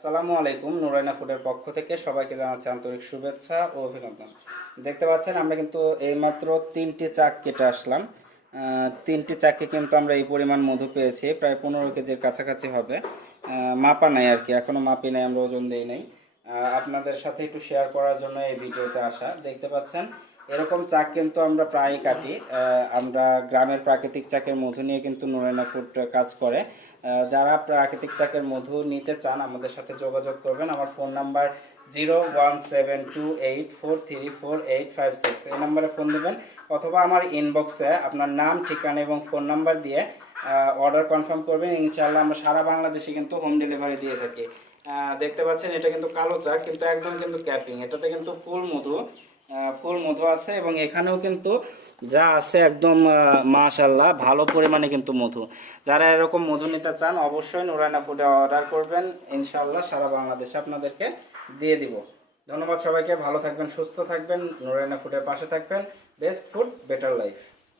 আসসালামু আলাইকুম। নুরাইনা ফুডের পক্ষ থেকে সবাইকে জানাচ্ছি আন্তরিক শুভেচ্ছা ও অভিনন্দন। দেখতে পাচ্ছেন আমরা কিন্তু এইমাত্র 3টি চাক কেটে আসলাম। 3টি চাকে কিন্তু আমরা এই পরিমাণ মধু পেয়েছি, প্রায় 15 কেজির কাছাকাছি হবে। মাপা নাই আর কি, এখনও মাপি নাই, আমরা ওজন দিই নাই। আপনাদের সাথে একটু শেয়ার করার জন্য এই ভিডিওতে আসা। দেখতে পাচ্ছেন এরকম চাক কিন্তু আমরা প্রায়ই কাটি। আমরা গ্রামের প্রাকৃতিক চাকের মধু নিয়ে কিন্তু নুরাইনা ফুড কাজ করে। যারা প্রাকৃতিক চাকের মধু নিতে চান আমাদের সাথে যোগাযোগ করবেন। আমার ফোন নাম্বার 01728434856, এই নাম্বারে ফোন দেবেন, অথবা আমার ইনবক্সে আপনার নাম, ঠিকানা এবং ফোন নাম্বার দিয়ে অর্ডার কনফার্ম করবেন। ইনশাআল্লাহ আমরা সারা বাংলাদেশে কিন্তু হোম ডেলিভারি দিয়ে থাকি। দেখতে পাচ্ছেন এটা কিন্তু কালো চা, কিন্তু একদম কিন্তু ক্যাপিং, এটাতে কিন্তু ফুল মধু আছে, এবং এখানেও কিন্তু যা আছে একদম মাশাআল্লাহ ভালো পরিমাণে কিন্তু মধু। যারা এরকম মধু নিতে চান অবশ্যই নুরাইনা ফুডে অর্ডার করবেন, ইনশাআল্লাহ সারা বাংলাদেশে আপনাদেরকে দিয়ে দিব। ধন্যবাদ সবাইকে, ভালো থাকবেন, সুস্থ থাকবেন, নুরাইনা ফুডের পাশে থাকবেন। Best food better life.